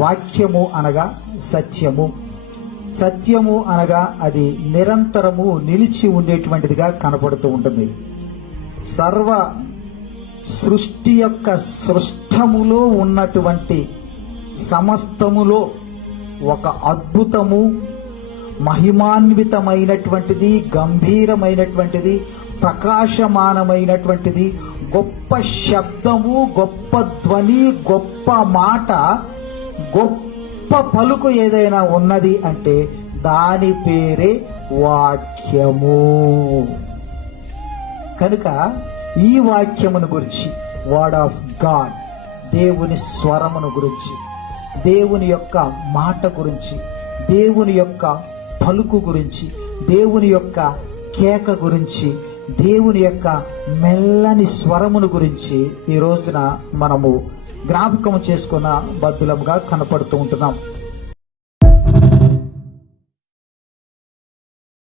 వాక్యము అనగా సత్యము. సత్యము అనగా అది నిరంతరము నిలిచి ఉండేటువంటిదిగా కనపడుతూ ఉంటుంది. సర్వ సృష్టి యొక్క సృష్టములో ఉన్నటువంటి సమస్తములో ఒక అద్భుతము, మహిమాన్వితమైనటువంటిది, గంభీరమైనటువంటిది, ప్రకాశమానమైనటువంటిది, గొప్ప శబ్దము, గొప్ప ధ్వని, గొప్ప మాట, గొప్ప పలుకు ఏదైనా ఉన్నది అంటే దాని పేరే వాక్యము. కనుక ఈ వాక్యమును గురించి, వర్డ్ ఆఫ్ గాడ్, దేవుని స్వరమును గురించి, దేవుని యొక్క మాట గురించి, దేవుని యొక్క పలుకు గురించి, దేవుని యొక్క కేక గురించి, దేవుని యొక్క మెల్లని స్వరమును గురించి ఈ రోజున మనము జ్ఞాపకం చేసుకున్న బద్దులముగా కనపడుతూ ఉంటున్నాం.